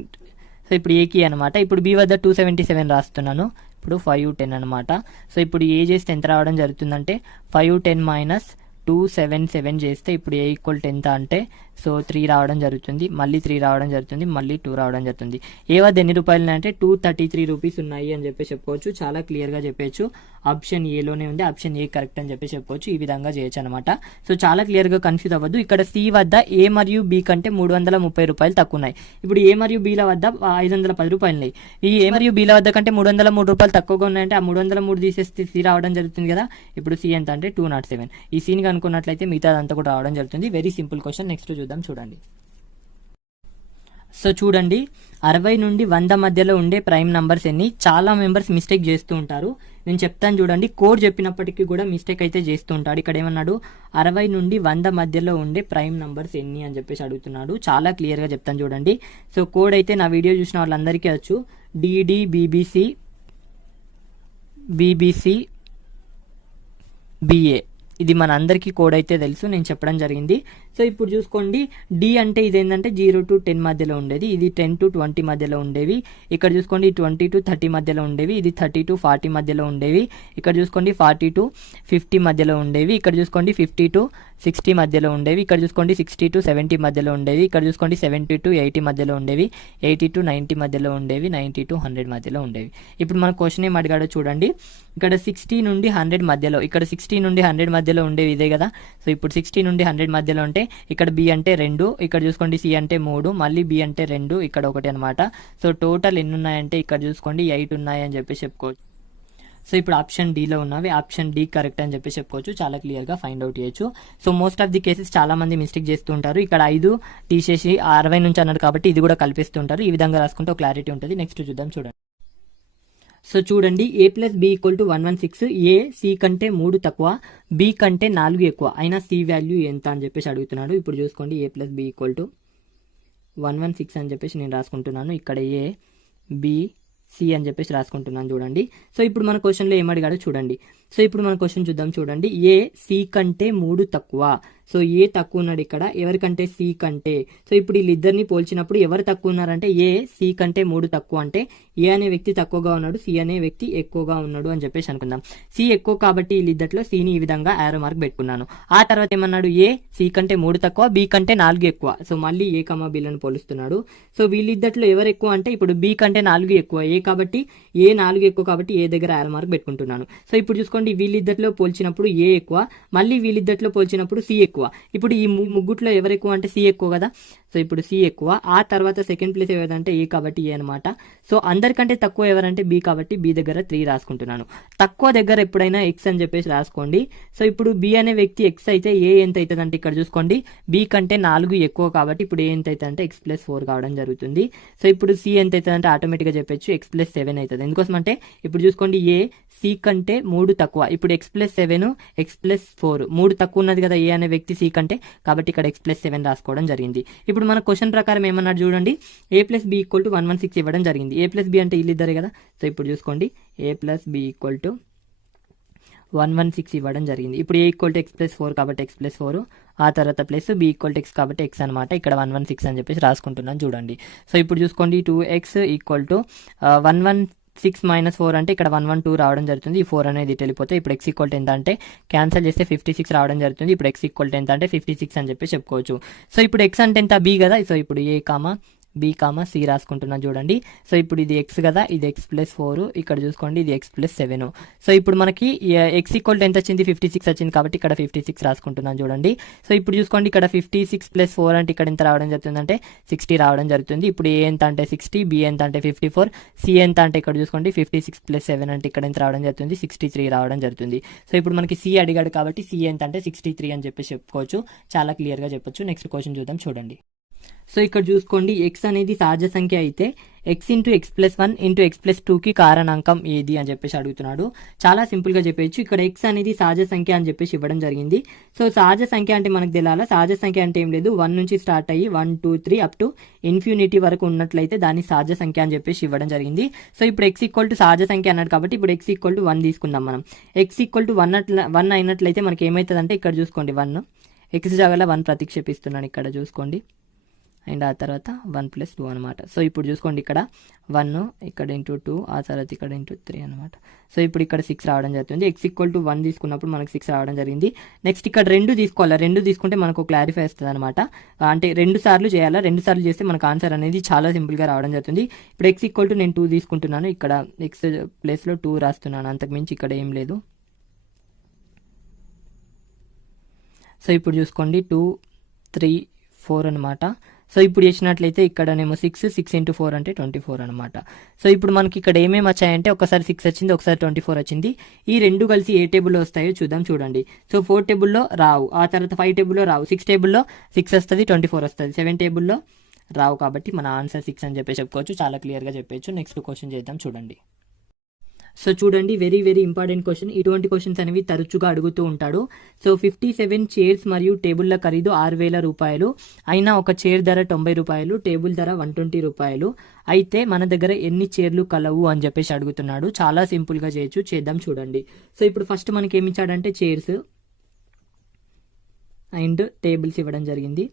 సో ఇప్పుడు ఏకి అనమాట. ఇప్పుడు బి వద్ద 277 రాస్తున్నాను. ఇప్పుడు 510 అనమాట. సో ఇప్పుడు ఏ చేస్తే ఎంత రావడం జరుగుతుందంటే 510 - 277 చేస్తే ఇప్పుడు ఏ = ఎంత అంటే సో 3 రావడం జరుగుతుంది, మళ్ళీ 3 రావడం జరుగుతుంది, మళ్ళీ 2 రావడం జరుగుతుంది. ఏ వద్ద ఎన్ని రూపాయలు ఉన్నాయంటే 233 రూపీస్ ఉన్నాయి అని చెప్పి చెప్పుకోవచ్చు. చాలా క్లియర్గా చెప్పచ్చు. ఆప్షన్ ఏలోనే ఉంది, ఆప్షన్ ఏ కరెక్ట్ అని చెప్పి చెప్పుకోవచ్చు. ఈ విధంగా చేయొచ్చు అనమాట. సో చాలా క్లియర్గా కన్ఫ్యూజ్ అవ్వద్దు. ఇక్కడ సి వద్ద ఏ మరియు బి కంటే 330 రూపాయలు తక్కువ ఉన్నాయి. ఇప్పుడు ఏ మరియు బీల వద్ద 510 రూపాయలు ఉన్నాయి. ఈ ఏ మరియు బీల వద్ద కంటే 303 రూపాయలు తక్కువగా ఉన్నాయంటే ఆ 303 తీసేస్తే సి రావడం జరుగుతుంది కదా. ఇప్పుడు సి ఎంత అంటే 207. ఈ సీని కనుక్కున్నట్లయితే మిగతాదంతా కూడా రావడం జరుగుతుంది. Very simple question. నెక్స్ట్ చూద్దాం చూడండి. సో చూడండి, 60 నుండి 100 మధ్యలో ఉండే ప్రైమ్ నంబర్స్ ఎన్ని. చాలా మెంబర్స్ మిస్టేక్ చేస్తూ ఉంటారు. నేను చెప్తాను చూడండి, కోడ్ చెప్పినప్పటికీ కూడా మిస్టేక్ అయితే చేస్తూ ఉంటాడు. ఇక్కడ ఏమన్నాడు, 60 నుండి 100 మధ్యలో ఉండే ప్రైమ్ నంబర్స్ ఎన్ని అని చెప్పేసి అడుగుతున్నాడు. చాలా క్లియర్గా చెప్తాను చూడండి. సో కోడ్ అయితే నా వీడియో చూసిన వాళ్ళందరికీ వచ్చు, డిడి బీబీసీ బిఏ. ఇది మన అందరికీ కోడ్ అయితే తెలుసు, నేను చెప్పడం జరిగింది. సో ఇప్పుడు చూసుకోండి డి అంటే ఇది ఏంటంటే 0 to 10 మధ్యలో ఉండేది, ఇది 10 to 20 మధ్యలో ఉండేవి. ఇక్కడ చూసుకోండి 20 to 30 మధ్యలో ఉండేవి, ఇది 30 to 40 మధ్యలో ఉండేవి. ఇక్కడ చూసుకోండి 40 to 50 మధ్యలో ఉండేవి. ఇక్కడ చూసుకోండి 50 to 60 మధ్యలో ఉండేవి. ఇక్కడ చూసుకోండి 60 to 70 మధ్యలో ఉండేవి. ఇక్కడ చూసుకోండి 70 to 80 మధ్యలో ఉండేవి, 80 to 90 మధ్యలో ఉండేవి, 90 to 100 మధ్యలో ఉండేవి. ఇప్పుడు మన క్వశ్చన్ ఏం అడిగాడో చూడండి. ఇక్కడ 60 నుండి 100 మధ్యలో, ఇక్కడ 60 నుండి 100 మధ్యలో ఉండేవి ఇదే కదా. సో ఇప్పుడు 60 నుండి 100 మధ్యలో ఉంటే ఇక్కడ బి అంటే 2, ఇక్కడ చూసుకోండి సి అంటే 3, మళ్ళీ బి అంటే 2, ఇక్కడ 1 అనమాట. సో టోటల్ ఎన్ని ఉన్నాయంటే ఇక్కడ చూసుకోండి 8 ఉన్నాయి అని చెప్పి చెప్పుకోవచ్చు. సో ఇప్పుడు ఆప్షన్ డీలో ఉన్నవి, ఆప్షన్ డి కరెక్ట్ అని చెప్పి చెప్పుకోవచ్చు. చాలా క్లియర్గా ఫైండ్ అవుట్ చేయొచ్చు. So most of the cases చాలా మంది మిస్టేక్ చేస్తూ ఉంటారు. ఇక్కడ 5 తీసేసి 60 నుంచి అన్నారు కాబట్టి ఇది కూడా కల్పిస్తుంటారు. ఈ విధంగా రాసుకుంటే క్లారిటీ ఉంటుంది. నెక్స్ట్ చూద్దాం చూడండి. సో చూడండి a plus B equal to 116, A C కంటే 3 తక్కువ, బి కంటే 4 ఎక్కువ, అయినా సి వాల్యూ ఎంత అని చెప్పేసి అడుగుతున్నాడు. ఇప్పుడు చూసుకోండి a plus B equal to 116 అని చెప్పేసి నేను రాసుకుంటున్నాను. ఇక్కడ ఏ బి సి అని చెప్పేసి రాసుకుంటున్నాను చూడండి. సో ఇప్పుడు మన క్వశ్చన్లో ఏమడిగాడో చూడండి. సో ఇప్పుడు మన క్వశ్చన్ చూద్దాం చూడండి. ఏ సి కంటే 3 తక్కువ, సో ఏ తక్కువ ఉన్నాడు ఇక్కడ, ఎవరికంటే సి కంటే. సో ఇప్పుడు వీళ్ళిద్దరిని పోల్చినప్పుడు ఎవరు తక్కువ ఉన్నారంటే ఏ సి కంటే 3 తక్కువ అంటే ఏ అనే వ్యక్తి తక్కువగా ఉన్నాడు, సి అనే వ్యక్తి ఎక్కువగా ఉన్నాడు అని చెప్పేసి అనుకుందాం. సి ఎక్కువ కాబట్టి వీళ్ళిద్దరిలో సిని ఈ విధంగా యారో మార్క్ పెట్టుకున్నాను. ఆ తర్వాత ఏమన్నాడు, ఏ సి కంటే 3 తక్కువ, బి కంటే 4 ఎక్కువ. సో మళ్ళీ ఏ కమా బిలను పోలుస్తున్నాడు. సో వీళ్ళిద్దరిలో ఎవరు ఎక్కువ అంటే ఇప్పుడు బి కంటే 4 ఎక్కువ, ఏ కాబట్టి ఏ 4 ఎక్కువ కాబట్టి ఏ దగ్గర యారో మార్క్ పెట్టుకుంటున్నాను. సో ఇప్పుడు చూసుకోండి వీళ్ళిద్దరిలో పోల్చినప్పుడు ఏ ఎక్కువ, మళ్ళీ వీళ్ళిద్దరిలో పోల్చినప్పుడు సి ఎక్కువ. ఇప్పుడు ఈ ముగ్గుట్లో ఎవరు ఎక్కువ అంటే సి ఎక్కువ కదా. సో ఇప్పుడు సి ఎక్కువ, ఆ తర్వాత సెకండ్ ప్లేస్ ఎవరంటే ఏ కాబట్టి ఏ అనమాట. సో అందరికంటే తక్కువ ఎవరంటే బి కాబట్టి బి దగ్గర 3 రాసుకుంటున్నాను. తక్కువ దగ్గర ఎప్పుడైనా ఎక్స్ అని చెప్పేసి రాసుకోండి. సో ఇప్పుడు బి అనే వ్యక్తి ఎక్స్ అయితే ఏ ఎంత అవుతుంది అంటే ఇక్కడ చూసుకోండి బి కంటే 4 ఎక్కువ కాబట్టి ఇప్పుడు ఏ ఎంత అవుతుంది అంటే ఎక్స్ ప్లస్ 4 కావడం జరుగుతుంది. సో ఇప్పుడు సి ఎంత అవుతుంది అంటే ఆటోమేటిక్గా చెప్పొచ్చు ఎక్స్ ప్లస్ 7 అవుతుంది. ఎందుకోసం అంటే ఇప్పుడు చూసుకోండి ఏ సి కంటే 3 తక్కువ, ఇప్పుడు ఎక్స్ ప్లస్ 7 ఎక్స్ ప్లస్ 4, 3 తక్కువ ఉన్నది కదా ఏ అనే వ్యక్తి సి కంటే, కాబట్టి ఇక్కడ ఎక్స్ ప్లస్ 7 రాసుకోవడం జరిగింది. ఇప్పుడు మన క్వశ్చన్ ప్రకారం ఏమన్నాడు చూడండి, ఏ ప్లస్ బి ఈక్వల్ టు 116 ఇవ్వడం జరిగింది. ఏ ప్లస్ బి అంటే వీళ్ళిద్దరే కదా. సో ఇప్పుడు చూసుకోండి A plus B equal to 116 ఇవ్వడం జరిగింది. ఇప్పుడు A equal to X plus 4 కాబట్టి ఎక్స్ ప్లస్ 4, ఆ తర్వాత plus B equal to X కాబట్టి ఎక్స్ అనమాట. ఇక్కడ 116 అని చెప్పేసి రాసుకుంటున్నాను చూడండి. సో ఇప్పుడు చూసుకోండి 2x ఈక్వల్ టు 116 మైనస్ 4 అంటే ఇక్కడ 112 రావడం జరుగుతుంది. ఈ 4 అనేది ఇటు వెళ్ళిపోతే ఇప్పుడు ఎక్స్ ఈక్వల్ టు ఎంత అంటే క్యాన్సిల్ చేస్తే 56 రావడం జరుగుతుంది. ఇప్పుడు ఎక్స్ ఈక్వల్ టు ఎంత అంటే 56 అని చెప్పి చెప్పుకోవచ్చు. సో ఇప్పుడు ఎక్స్ అంటే ఎంత బి కదా. సో ఇప్పుడు ఏ కామా బి కామా సి రాసుకుంటున్నాను చూడండి. సో ఇప్పుడు ఇది ఎక్స్ కదా, ఇది ఎక్స్ ప్లస్ 4, ఇక్కడ చూసుకోండి ఇది ఎక్స్ ప్లస్ 7. సో ఇప్పుడు మనకి ఎక్స్ ఈక్వల్ టు ఎంత వచ్చింది 56 వచ్చింది కాబట్టి ఇక్కడ 56 రాసుకుంటున్నాను చూడండి. సో ఇప్పుడు చూసుకోండి ఇక్కడ 56 ప్లస్ 4 అంటే ఇక్కడ ఎంత రావడం జరుగుతుంది అంటే 60 రావడం జరుగుతుంది. ఇప్పుడు ఏ ఎంత అంటే 60, బి ఎంత అంటే 54, సి ఎంత అంటే ఇక్కడ చూసుకోండి 56 ప్లస్ 7 అంటే ఇక్కడ ఎంత రావడం జరుగుతుంది 63 రావడం జరుగుతుంది. సో ఇప్పుడు మనకి సి అడిగాడు కాబట్టి సి ఎంత అంటే 63 అని చెప్పి చెప్పుకోవచ్చు. చాలా క్లియర్గా చెప్పొచ్చు. నెక్స్ట్ క్వశ్చన్ చూద్దాం చూడండి. సో ఇక్కడ చూసుకోండి ఎక్స్ అనేది సహజ సంఖ్య అయితే X into X plus 1 into X plus 2కి కారణాంకం ఏది అని చెప్పేసి అడుగుతున్నాడు. చాలా సింపుల్గా చెప్పేయచ్చు. ఇక్కడ ఎక్స్ అనేది సహజ సంఖ్య అని చెప్పేసి ఇవ్వడం జరిగింది. సో సహజ సంఖ్య అంటే మనకు తెలియాలా, సహజ సంఖ్య అంటే ఏం లేదు 1 నుంచి స్టార్ట్ అయ్యి 1 2 3 అప్ టు ఇన్ఫినిటీ వరకు ఉన్నట్లయితే దాన్ని సహజ సంఖ్య అని చెప్పేసి ఇవ్వడం జరిగింది. సో ఇప్పుడు ఎక్స్ ఈక్వల్ టు సహజ సంఖ్య అన్నాడు కాబట్టి ఇప్పుడు ఎక్స్ ఈక్వల్ టు 1 తీసుకుందాం మనం. ఎక్స్ ఈక్వల్ టు 1 అయినట్లయితే మనకి ఏమవుతుంది అంటే ఇక్కడ చూసుకోండి 1 ఎక్స్ జాగాలో 1 ప్రతిక్షేపిస్తున్నాను ఇక్కడ చూసుకోండి, అండ్ ఆ తర్వాత 1 ప్లస్ 2 అనమాట. సో ఇప్పుడు చూసుకోండి ఇక్కడ 1 ఇక్కడ ఇంటూ 2, ఆ తర్వాత ఇక్కడ ఇంటూ 3 అనమాట. సో ఇప్పుడు ఇక్కడ 6 రావడం జరుగుతుంది. ఎక్స్ ఈక్వల్ టు 1 తీసుకున్నప్పుడు మనకు 6 రావడం జరిగింది. నెక్స్ట్ ఇక్కడ 2 తీసుకోవాలి, 2 తీసుకుంటే మనకు క్లారిఫై వస్తుంది అనమాట. అంటే 2 సార్లు చేయాలా, 2 సార్లు చేస్తే మనకు ఆన్సర్ అనేది చాలా సింపుల్గా రావడం జరుగుతుంది. ఇప్పుడు ఎక్స్ ఈక్వల్ టు నేను 2 తీసుకుంటున్నాను, ఇక్కడ ఎక్స్ ప్లేస్లో 2 రాస్తున్నాను, అంతకుమించి ఇక్కడ ఏం లేదు. సో ఇప్పుడు చూసుకోండి 2 3 4 అనమాట. సో ఇప్పుడు చేసినట్లయితే ఇక్కడనేమో 6 ఇంటూ 4 అంటే 24 అనమాట. సో ఇప్పుడు మనకి ఇక్కడ ఏమేమి వచ్చాయంటే ఒకసారి 6 వచ్చింది, ఒకసారి 24 వచ్చింది. ఈ రెండు కలిసి ఏ టేబుల్లో వస్తాయో చూద్దాం చూడండి. సో 4 టేబుల్లో రావు, ఆ తర్వాత 5 టేబుల్లో రావు, 6 టేబుల్లో 6 వస్తుంది, 24 వస్తుంది, 7 టేబుల్లో రావు. కాబట్టి మన ఆన్సర్ 6 అని చెప్పి చెప్పుకోవచ్చు. చాలా క్లియర్గా చెప్పచ్చు. నెక్స్ట్ క్వశ్చన్ చేద్దాం చూడండి. సో చూడండి వెరీ వెరీ ఇంపార్టెంట్ క్వశ్చన్. ఇటువంటి క్వశ్చన్స్ అనేవి తరచుగా అడుగుతూ ఉంటాడు. సో 57 చైర్స్ మరియు టేబుల్ల ఖరీదు 6,000 రూపాయలు, అయినా ఒక చైర్ ధర 90 రూపాయలు, టేబుల్ ధర 120 రూపాయలు. అయితే మన దగ్గర ఎన్ని చైర్లు కలవు అని చెప్పేసి అడుగుతున్నాడు. చాలా సింపుల్గా చేయొచ్చు, చేద్దాం చూడండి. సో ఇప్పుడు ఫస్ట్ మనకి ఏమి ఇచ్చాడంటే చైర్స్, అండ్ టేబుల్స్ ఇవ్వడం జరిగింది.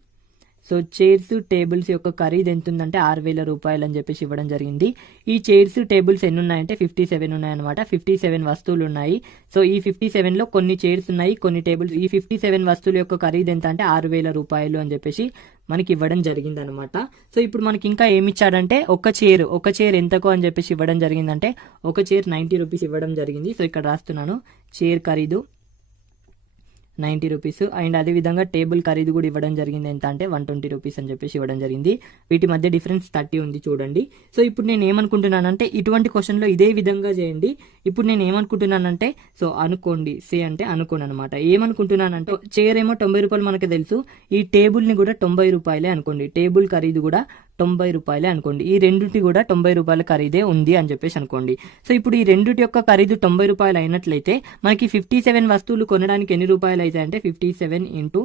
సో చైర్స్ టేబుల్స్ యొక్క ఖరీదు ఎంత ఉందంటే 6,000 రూపాయలు అని చెప్పేసి ఇవ్వడం జరిగింది. ఈ చైర్స్ టేబుల్స్ ఎన్ని ఉన్నాయంటే 57 ఉన్నాయన్నమాట. 57 వస్తువులు ఉన్నాయి. సో ఈ 57లో కొన్ని చైర్స్ ఉన్నాయి, కొన్ని టేబుల్స్. ఈ 57 వస్తువుల యొక్క ఖరీదు ఎంత అంటే 6,000 రూపాయలు అని చెప్పేసి మనకి ఇవ్వడం జరిగింది అనమాట. సో ఇప్పుడు మనకి ఇంకా ఏమి ఇచ్చాడంటే ఒక చైర్ ఎంతకో అని చెప్పేసి ఇవ్వడం జరిగిందంటే ఒక చైర్ 90 రూపీస్ ఇవ్వడం జరిగింది. సో ఇక్కడ రాస్తున్నాను, చైర్ ఖరీదు 90 రూపీస్. అండ్ అదేవిధంగా టేబుల్ ఖరీదు కూడా ఇవ్వడం జరిగింది. ఎంత అంటే 120 రూపీస్ అని చెప్పేసి ఇవ్వడం జరిగింది. వీటి మధ్య డిఫరెన్స్ 30 ఉంది చూడండి. సో ఇప్పుడు నేను ఏమనుకుంటున్నానంటే ఇటువంటి క్వశ్చన్లో ఇదే విధంగా చేయండి. ఇప్పుడు నేను ఏమనుకుంటున్నానంటే సో అనుకోండి, అంటే అనుకోను అనమాట. ఏమనుకుంటున్నానంటే చైర్ ఏమో 90 రూపాయలు మనకు తెలుసు, ఈ టేబుల్ని కూడా 90 రూపాయలే అనుకోండి. టేబుల్ ఖరీదు కూడా 90 రూపాయలే అనుకోండి. ఈ రెండుటి కూడా 90 రూపాయల ఖరీదే ఉంది అని చెప్పేసి అనుకోండి. సో ఇప్పుడు ఈ రెండుటి యొక్క ఖరీదు 90 రూపాయలు అయినట్లయితే మనకి 57 వస్తువులు కొనడానికి ఎన్ని రూపాయలు అవుతాయి అంటే 57 ఇంటూ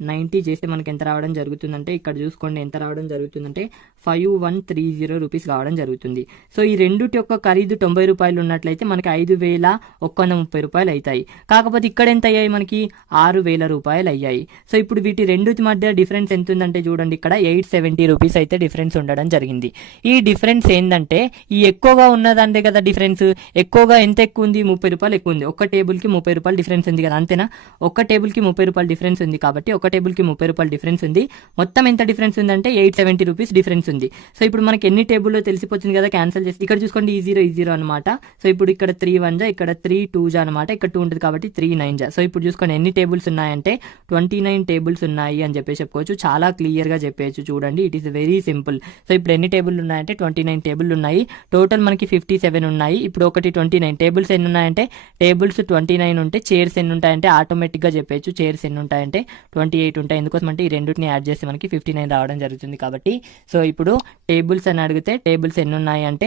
90 చేస్తే మనకి ఎంత రావడం జరుగుతుందంటే ఇక్కడ చూసుకోండి ఎంత రావడం జరుగుతుందంటే 5130 రూపీస్ రావడం జరుగుతుంది. సో ఈ రెండుటి యొక్క ఖరీదు 90 రూపాయలు ఉన్నట్లయితే మనకి 5,130 రూపాయలు అవుతాయి. కాకపోతే ఇక్కడ ఎంత అయ్యాయి మనకి 6,000 రూపాయలు అయ్యాయి. సో ఇప్పుడు వీటి రెండుటి మధ్య డిఫరెన్స్ ఎంత ఉందంటే చూడండి, ఇక్కడ 870 రూపీస్ అయితే డిఫరెన్స్ ఉండడం జరిగింది. ఈ డిఫరెన్స్ ఏంటంటే ఈ ఎక్కువగా ఉన్నదంటే కదా డిఫరెన్స్, ఎక్కువగా ఎంత ఎక్కువ ఉంది, 30 రూపాయలు ఎక్కువ ఉంది. ఒక టేబుల్కి 30 రూపాయలు డిఫరెన్స్ ఉంది కదా, అంతేనా? ఒక టేబుల్కి 30 రూపాయలు డిఫరెన్స్ ఉంది కాబట్టి ఒక టేబుల్కి 30 రూపాయలు డిఫరెన్స్ ఉంది. మొత్తం ఎంత డిఫరెన్స్ ఉందంటే 870 రూపీస్ డిఫరెన్స్ ఉంది. సో ఇప్పుడు మనకి ఎన్ని టేబుల్లో తెలిసిపోతుంది కదా, క్యాన్సిల్ చేసి ఇక్కడ చూసుకోండి ఈ జీరో అనమాట. సో ఇప్పుడు ఇక్కడ 3 1 జా, ఇక్కడ 3 2 జా అనమాట, ఇక్కడ 2 ఉంటుంది కాబట్టి 3 9 జా. సో ఇప్పుడు చూసుకోండి ఎన్ని టేబుల్స్ ఉన్నాయంటే 29 టేబుల్స్ ఉన్నాయి అని చెప్పేసి చెప్పుకోవచ్చు. చాలా క్లియర్ గా చెప్పేయచ్చు చూడండి, it is very simple. So ఇప్పుడు ఎన్ని టేబుల్ ఉన్నాయంటే 29 టేబుల్ ఉన్నాయి. టోటల్ మనకి 57 ఉన్నాయి. ఇప్పుడు ఒకటి 29 టేబుల్స్ ఎన్ని ఉన్నాయంటే టేబుల్స్ 29 ఉంటే చైర్స్ ఎన్ని ఉంటాయంటే ఆటోమేటిక్ గా చెప్పేయచ్చు చైర్స్ ఎన్ని ఉంటాయంటే 28 ఉంటాయి. ఎందుకోసం అంటే ఈ రెండింటిని యాడ్ చేస్తే మనకి 59 రావడం జరుగుతుంది కాబట్టి. సో ఇప్పుడు టేబుల్స్ అని అడిగితే టేబుల్స్ ఎన్ని ఉన్నాయి అంటే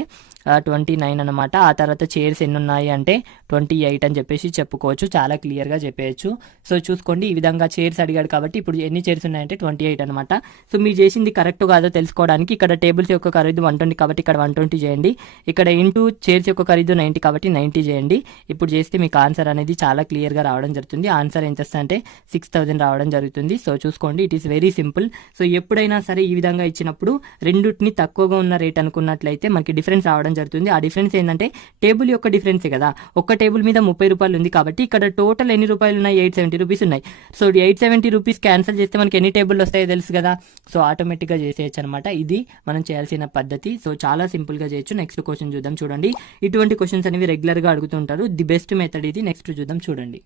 29 అనమాట. ఆ తర్వాత చైర్స్ ఎన్ని ఉన్నాయి అంటే 28 అని చెప్పేసి చెప్పుకోవచ్చు. చాలా క్లియర్ గా చెప్పేయచ్చు. సో చూసుకోండి ఈ విధంగా చైర్స్ అడిగాడు కాబట్టి ఇప్పుడు ఎన్ని చైర్స్ ఉన్నాయంటే 28 అనమాట. సో మీరు చేసింది కరెక్ట్ కాదో తెలుసుకోవడానికి ఇక్కడ టేబుల్స్ యొక్క ఖరీదు 120 కాబట్టి ఇక్కడ 120 చేయండి. ఇక్కడ ఇంటూ చైర్స్ యొక్క ఖరీదు 90 కాబట్టి 90 చేయండి. ఇప్పుడు చేస్తే మీకు ఆన్సర్ అనేది చాలా క్లియర్ గా రావడం జరుగుతుంది. ఆన్సర్ ఎంత అంటే 6,000 రావడం జరుగుతుంది. సో చూసుకోండి it is very simple. So ఎప్పుడైనా సరే ఈ విధంగా ఇచ్చినప్పుడు రెండుటిని తక్కువగా ఉన్న రేట్ అనుకున్నట్లయితే మనకి డిఫరెన్స్ రావడం జరుగుతుంది. ఆ డిఫరెన్స్ ఏంటంటే టేబుల్ యొక్క డిఫరెన్సే కదా, ఒక్క టేబుల్ మీద 30 రూపాయలు ఉంది కాబట్టి ఇక్కడ టోటల్ ఎన్ని రూపాయలు ఉన్నాయి 870 రూపీస్ ఉన్నాయి. సో 870 రూపీస్ క్యాన్సిల్ చేస్తే మనకి ఎన్ని టేబుల్ వస్తాయో తెలుసు కదా. సో ఆటోమేటిక్ గా చేసేయచ్చు అనమాట. ఇది మనం చేయాల్సిన పద్ధతి. సో చాలా సింపుల్ గా చేయొచ్చు. నెక్స్ట్ క్వశ్చన్ చూద్దాం చూడండి. ఇటువంటి క్వశ్చన్స్ అనేవి రెగ్యులర్ గా అడుగుతుంటారు. ది బెస్ట్ మెథడ్ ఇది. నెక్స్ట్ చూద్దాం చూడండి.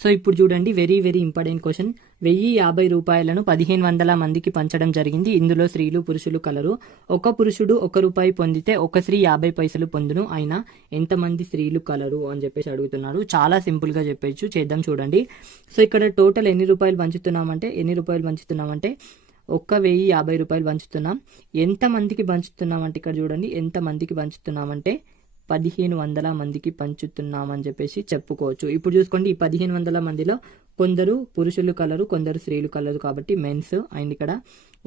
సో ఇప్పుడు చూడండి వెరీ వెరీ ఇంపార్టెంట్ క్వశ్చన్. 1050 రూపాయలను 1500 మందికి పంచడం జరిగింది. ఇందులో స్త్రీలు పురుషులు కలరు. ఒక పురుషుడు 1 రూపాయి పొందితే ఒక స్త్రీ 50 పైసలు పొందును. అయినా ఎంతమంది స్త్రీలు కలరు అని చెప్పేసి అడుగుతున్నారు. చాలా సింపుల్ గా చెప్పచ్చు. చేద్దాం చూడండి. సో ఇక్కడ టోటల్ ఎన్ని రూపాయలు పంచుతున్నామంటే 1050 రూపాయలు పంచుతున్నాం. ఎంత మందికి పంచుతున్నామంటే ఇక్కడ చూడండి ఎంత మందికి పంచుతున్నామంటే 1500 మందికి పంచుతున్నామని చెప్పేసి చెప్పుకోవచ్చు. ఇప్పుడు చూసుకోండి ఈ 1500 మందిలో కొందరు పురుషులు కలరు, కొందరు స్త్రీలు కలరు కాబట్టి మెన్స్, అండ్ ఇక్కడ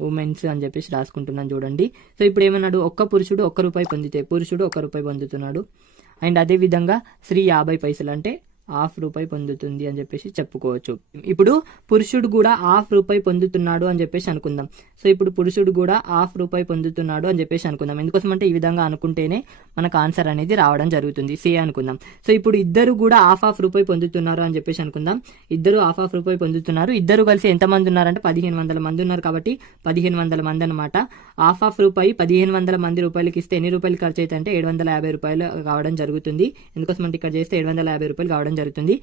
ఉమెన్స్ అని చెప్పేసి రాసుకుంటున్నాను చూడండి. సో ఇప్పుడు ఏమన్నాడు, ఒక్క పురుషుడు 1 రూపాయి పొందితే పురుషుడు 1 రూపాయి పొందుతున్నాడు. అండ్ అదే విధంగా స్త్రీ 50 పైసలు అంటే ½ రూపాయి పొందుతుంది అని చెప్పేసి చెప్పుకోవచ్చు. ఇప్పుడు పురుషుడు కూడా ½ రూపాయి పొందుతున్నాడు అని చెప్పేసి అనుకుందాం. సో ఇప్పుడు పురుషుడు కూడా ½ రూపాయి పొందుతున్నాడు అని చెప్పేసి అనుకుందాం. ఎందుకోసం అంటే ఈ విధంగా అనుకుంటేనే మనకు ఆన్సర్ అనేది రావడం జరుగుతుంది. సి అనుకుందాం. సో ఇప్పుడు ఇద్దరు కూడా ½ రూపాయి పొందుతున్నారు అని చెప్పేసి అనుకుందాం. ఇద్దరు ½ రూపాయి పొందుతున్నారు. ఇద్దరు కలిసి ఎంతమంది ఉన్నారంటే 1500 మంది ఉన్నారు కాబట్టి 1500 మంది అనమాట. ½ రూపాయి 1500 మంది రూపాయలకి ఇస్తే ఎన్ని రూపాయలు ఖర్చు అయితే అంటే 750 రూపాయలు కావడం జరుగుతుంది. ఎందుకోసం అంటే ఇక్కడ చేస్తే 750 రూపాయలు కావడం జరుగుతుంది.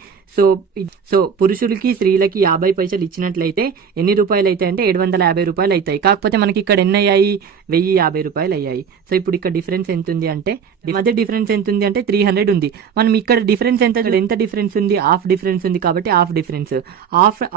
సో పురుషులకి స్త్రీలకి 50 పైసలు ఇచ్చినట్లయితే ఎన్ని రూపాయలు అయితే అంటే 750 రూపాయలు అవుతాయి. కాకపోతే మనకి ఇక్కడ ఎన్ని అయ్యాయి 1050 రూపాయలు అయ్యాయి. సో ఇప్పుడు ఇక్కడ డిఫరెన్స్ ఎంత ఉంది అంటే మధ్య డిఫరెన్స్ ఎంత ఉంది అంటే 300 ఉంది. మనం ఇక్కడ డిఫరెన్స్ ఎంత డిఫరెన్స్ ఉంది, హాఫ్ డిఫరెన్స్ ఉంది కాబట్టి హాఫ్ డిఫరెన్స్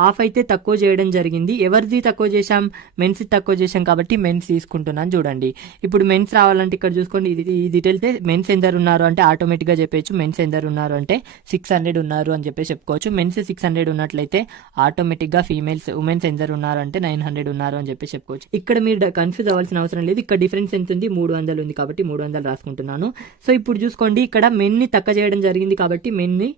హాఫ్ అయితే తక్కువ చేయడం జరిగింది. ఎవరిది తక్కువ చేశాం, మెన్స్ తక్కువ చేశాం కాబట్టి మెన్స్ తీసుకుంటున్నాను చూడండి. ఇప్పుడు మెన్స్ రావాలంటే ఇక్కడ చూసుకోండి ఇది వెళ్తే మెన్స్ ఎందరు ఉన్నారు అంటే ఆటోమేటిక్ గా చెప్పచ్చు. మెన్స్ ఎందరు ఉన్నారు అంటే 600 ఉన్నారు అని చెప్పి చెప్పుకోవచ్చు. మెన్స్ 600 ఉన్నట్లయితే ఆటోమేటిక్ గా ఫీమేల్స్ ఉమెన్స్ ఎందరు ఉన్నారు అంటే 900 ఉన్నారు అని చెప్పి చెప్పుకోవచ్చు. ఇక్కడ మీరు కన్ఫ్యూజ్ అవ్వాల్సిన అవసరం లేదు. ఇక్కడ డిఫరెన్స్ ఎంత ఉంది 300 ఉంది కాబట్టి 300 రాసుకుంటున్నాను. సో ఇప్పుడు చూసుకోండి ఇక్కడ మెన్ ని తక్కువ చేయడం జరిగింది కాబట్టి మెన్ ని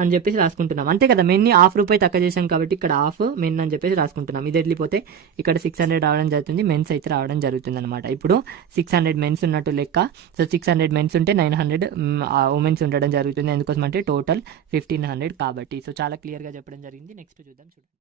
అని చెప్పేసి రాసుకుంటున్నాం అంతే కదా. మెన్ని ₹1 తక్కువ చేశాం కాబట్టి ఇక్కడ హాఫ్ మెన్ అని చెప్పేసి రాసుకుంటున్నాం. ఇది వెళ్ళిపోతే ఇక్కడ 600 రావడం జరుగుతుంది, మెన్స్ అయితే రావడం జరుగుతుంది అనమాట. ఇప్పుడు 600 మెన్స్ ఉన్నట్టు లెక్క. సో 600 మెన్స్ ఉంటే 900 ఉమెన్స్ ఉండడం జరుగుతుంది. ఎందుకోసం అంటే టోటల్ 1500 కాబట్టి. సో చాలా క్లియర్గా చెప్పడం జరిగింది. నెక్స్ట్ చూద్దాం.